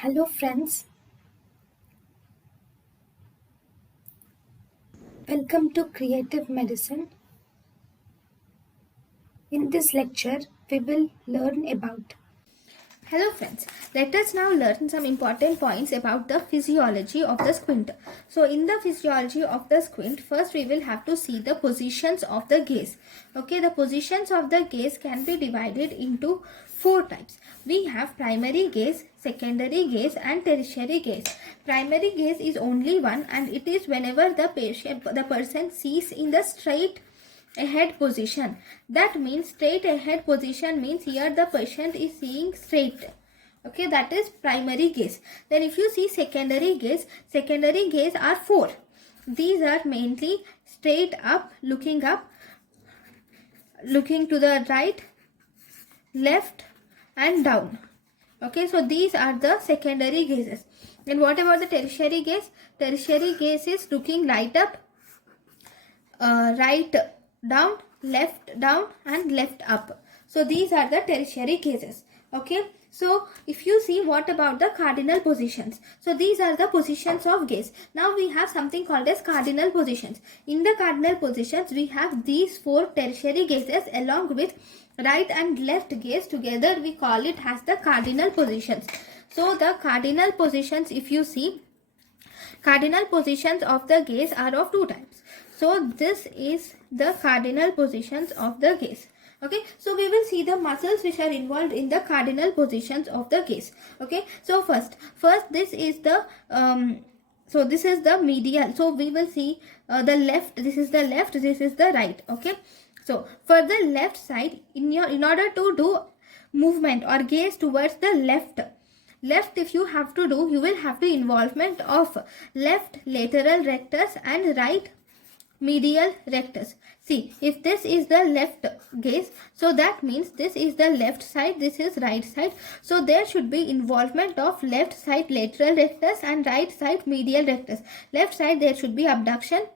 Hello friends, welcome to Creative Medicine. In this lecture, we will learn about. Hello friends, let us now learn some important points about the physiology of the squint. So in the physiology of the squint, first we will have to see the positions of the gaze. Okay, the positions of the gaze can be divided into four types. We have primary gaze, secondary gaze and tertiary gaze. Primary gaze is only one and it is whenever the person sees in the straight ahead position. That means straight ahead position means here the patient is seeing straight. Okay, that is primary gaze. Then if you see secondary gaze are four. These are mainly straight up, looking to the right, left and down. Okay, so these are the secondary gazes. And what about the tertiary gaze? Tertiary gaze is looking right up, right down, and left up. So these are the tertiary cases. Okay, so if you see, what about the cardinal positions? So these are the positions of gaze. Now we have something called as cardinal positions. In the cardinal positions we have these four tertiary gazes along with right and left gaze. Together we call it as the cardinal positions. So the cardinal positions, if you see, cardinal positions of the gaze are of two types. So this is the cardinal positions of the gaze. Okay, so we will see the muscles which are involved in the cardinal positions of the gaze. Okay, so first this is the this is the medial. So we will see the left. This is the left, this is the right. Okay, so for the left side, in order to do movement or gaze towards the left, if you have to do, you will have the involvement of left lateral rectus and right medial rectus. See, if this is the left gaze, so that means this is the left side, this is right side. So there should be involvement of left side lateral rectus and right side medial rectus. Left side there should be abduction,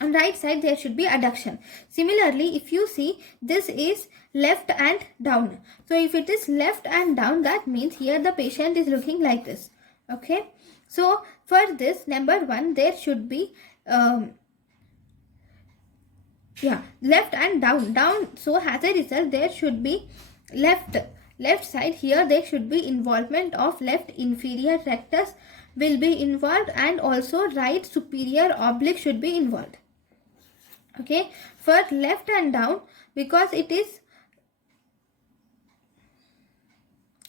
on right side there should be adduction. Similarly, if you see, this is left and down. So if it is left and down, that means here the patient is looking like this. Okay, so for this, number one, there should be left and down. So as a result, there should be left side. Here there should be involvement of left inferior rectus will be involved, and also right superior oblique should be involved. Okay, for left and down, because it is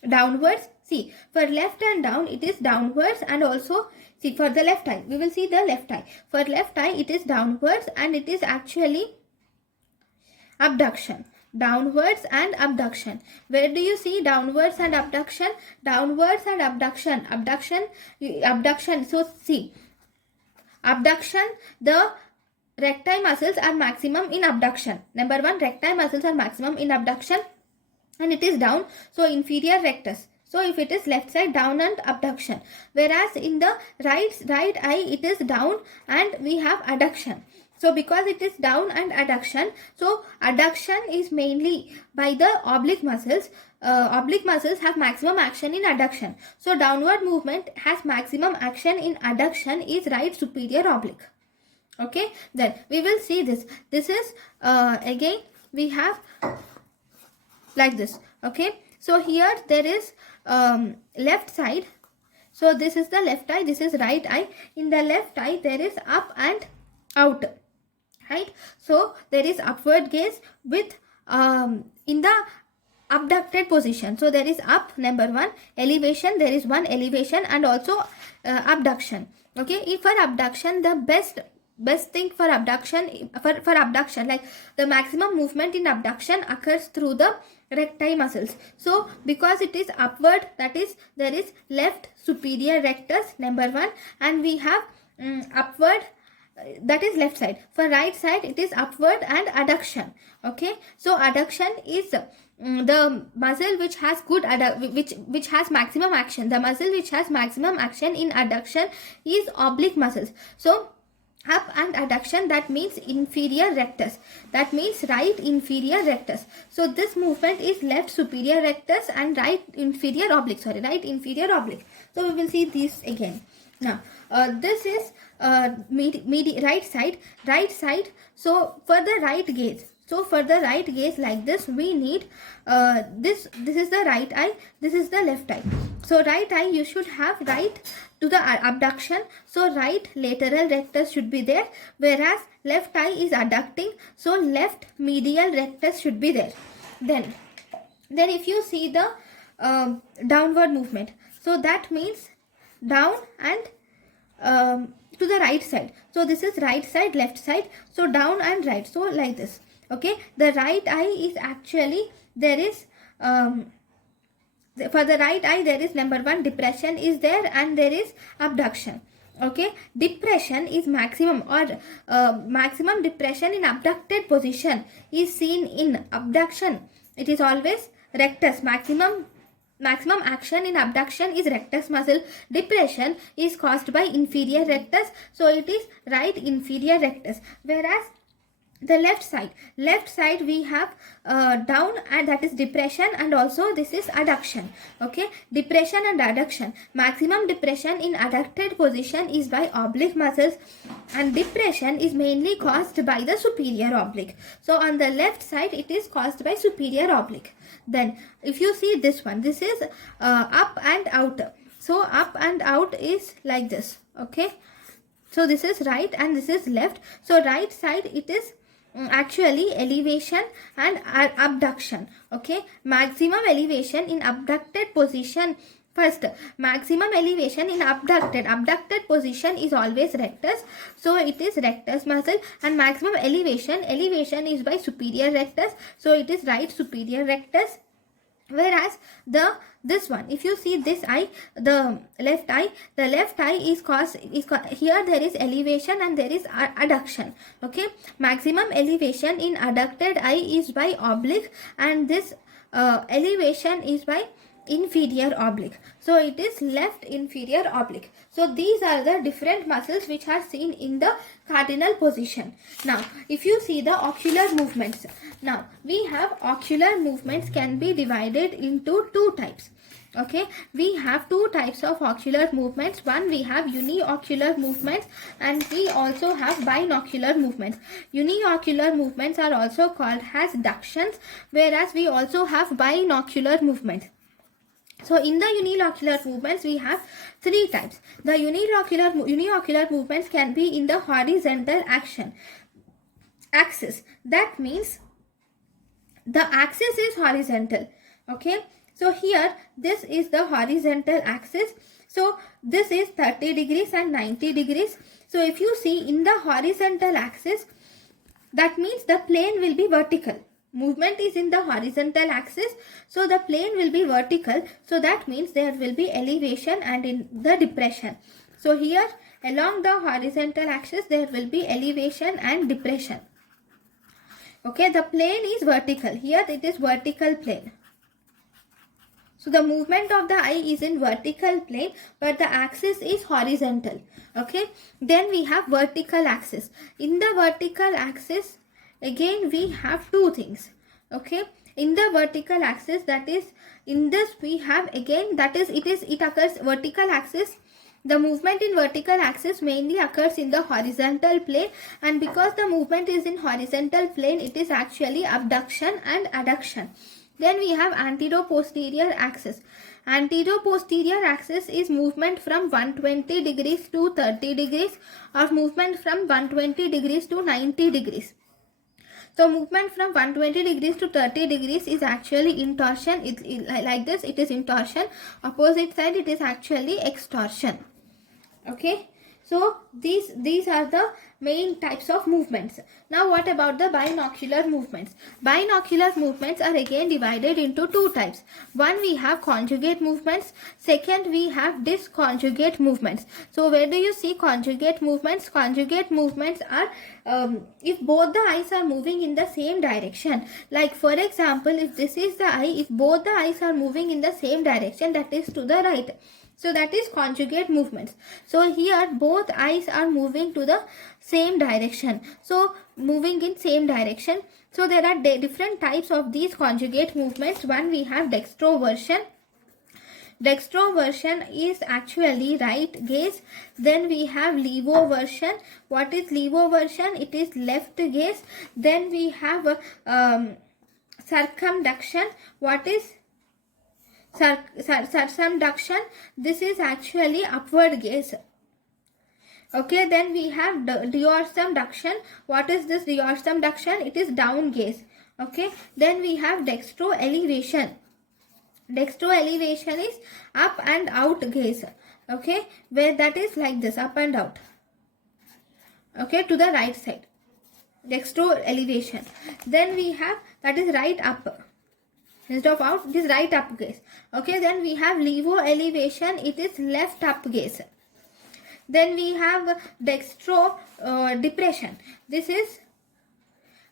downwards. See, for left and down it is downwards, and also see for the left eye, we will see the left eye. For left eye it is downwards and it is actually abduction. Downwards and abduction. Where do you see downwards and abduction? Downwards and abduction. Abduction. So see, abduction, the recti muscles are maximum in abduction. Number one, recti muscles are maximum in abduction and it is down. So inferior rectus. So if it is left side, down and abduction. Whereas in the right eye it is down and we have adduction. So because it is down and adduction, so adduction is mainly by the oblique muscles. Oblique muscles have maximum action in adduction. So downward movement has maximum action in adduction is right superior oblique. Okay, then we will see this. This is again we have like this. Okay, so here there is left side. So this is the left eye, this is right eye. In the left eye there is up and out, right? So there is upward gaze with in the abducted position. So there is up, number one, elevation, there is one elevation, and also abduction. Okay, if for abduction, the best thing for abduction, for abduction, like the maximum movement in abduction occurs through the recti muscles. So because it is upward, that is there is left superior rectus, number one, and we have upward, that is left side. For right side it is upward and adduction. Okay, so adduction is the muscle which has good which has maximum action. The muscle which has maximum action in adduction is oblique muscles. So up and adduction, that means inferior rectus, that means right inferior rectus. So this movement is left superior rectus and right inferior oblique, right inferior oblique. So we will see this again. Now this is right side. So for the right gaze, like this, we need this is the right eye, this is the left eye. So right eye, you should have right to the abduction, so right lateral rectus should be there, whereas left eye is adducting, so left medial rectus should be there. Then if you see the downward movement, so that means down and to the right side. So this is right side, left side, so down and right, so like this. Okay, the right eye is actually, there is for the right eye, there is number one, depression is there, and there is abduction. Okay, depression is maximum, or maximum depression in abducted position is seen in abduction. It is always rectus. Maximum action in abduction is rectus muscle. Depression is caused by inferior rectus, so it is right inferior rectus. Whereas the left side we have down, and that is depression, and also this is adduction. Okay, depression and adduction. Maximum depression in adducted position is by oblique muscles, and depression is mainly caused by the superior oblique. So on the left side, it is caused by superior oblique. Then if you see this one, this is up and out. So up and out is like this. Okay, so this is right and this is left. So right side, it is actually elevation and abduction. Okay, maximum elevation in abducted position. First, maximum elevation in abducted position is always rectus, so it is rectus muscle. And maximum elevation is by superior rectus, so it is right superior rectus. Whereas this one, if you see this eye, the left eye is caused here there is elevation and there is adduction. Okay, maximum elevation in adducted eye is by oblique, and this elevation is by inferior oblique, so it is left inferior oblique. So these are the different muscles which are seen in the cardinal position. Now if you see the ocular movements, now we have ocular movements can be divided into two types. Okay, we have two types of ocular movements. One, we have uniocular movements, and we also have binocular movements. Uniocular movements are also called as ductions, whereas we also have binocular movements. So in the uniocular movements, we have three types. The uniocular movements can be in the horizontal axis. That means the axis is horizontal. Okay, so here this is the horizontal axis. So this is 30 degrees and 90 degrees. So if you see in the horizontal axis, that means the plane will be vertical. Movement is in the horizontal axis, so the plane will be vertical, so that means there will be elevation and in the depression. So here along the horizontal axis there will be elevation and depression. Okay, the plane is vertical, here it is vertical plane. So the movement of the eye is in vertical plane, but the axis is horizontal. Okay, then we have vertical axis. In the vertical axis, again we have two things. Okay, in the vertical axis, that is in this we have again, that is it occurs vertical axis. The movement in vertical axis mainly occurs in the horizontal plane, and because the movement is in horizontal plane, it is actually abduction and adduction. Then we have anteroposterior axis. Anteroposterior axis is movement from 120 degrees to 30 degrees, or movement from 120 degrees to 90 degrees. So movement from 120 degrees to 30 degrees is actually intorsion. Like this, it is intorsion. Opposite side, it is actually extorsion. Okay, so these are the main types of movements. Now what about the binocular movements? Binocular movements are again divided into two types. One, we have conjugate movements. Second, we have disconjugate movements. So where do you see conjugate movements? Conjugate movements are if both the eyes are moving in the same direction. Like for example, if this is the eye, if both the eyes are moving in the same direction, that is to the right. So that is conjugate movements. So here both eyes are moving to the same direction. So moving in same direction. So there are different types of these conjugate movements. One, we have dextroversion. Dextroversion is actually right gaze. Then we have levoversion. What is levoversion? It is left gaze. Then we have circumduction. What is circumduction? This is actually upward gaze. Okay, then we have dorsumduction. What is this dorsumduction? It is down gaze. Okay, then we have dextro elevation. Dextro elevation is up and out gaze. Okay, where that is like this, up and out. Okay, to the right side. Dextro elevation. Then we have, that is right up. Instead of out, it is right up gaze. Okay, then we have levo elevation. It is left up gaze. Then we have dextro depression. This is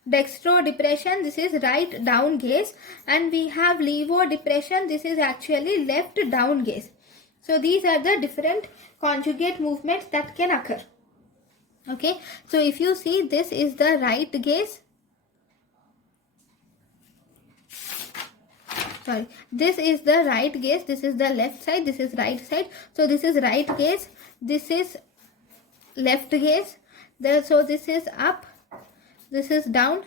dextro depression. This is right down gaze. And we have levo depression. This is actually left down gaze. So these are the different conjugate movements that can occur. Okay, so if you see, this is the right gaze. Sorry, this is the right gaze. This is the left side. This is right side. So this is right gaze. This is left gaze. So this is up. This is down.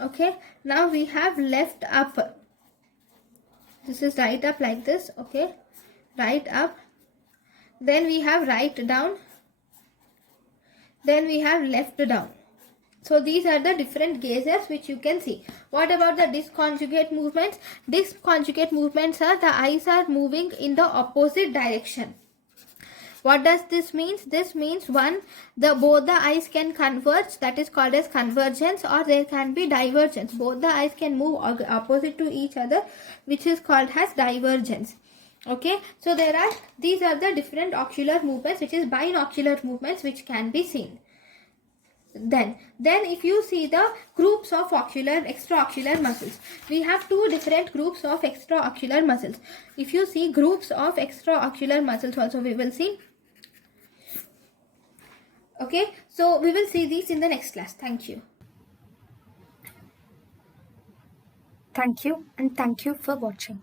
Okay, now we have left up. This is right up like this. Okay, right up. Then we have right down. Then we have left down. So these are the different gazes which you can see. What about the disconjugate movements? Disconjugate movements are the eyes are moving in the opposite direction. What does this mean? This means one, both the eyes can converge, that is called as convergence, or there can be divergence. Both the eyes can move opposite to each other, which is called as divergence. Okay, so these are the different ocular movements, which is binocular movements, which can be seen. Then if you see the groups of extraocular muscles, we have two different groups of extraocular muscles. If you see groups of extraocular muscles also, we will see. Okay, so we will see these in the next class. Thank you. Thank you, and thank you for watching.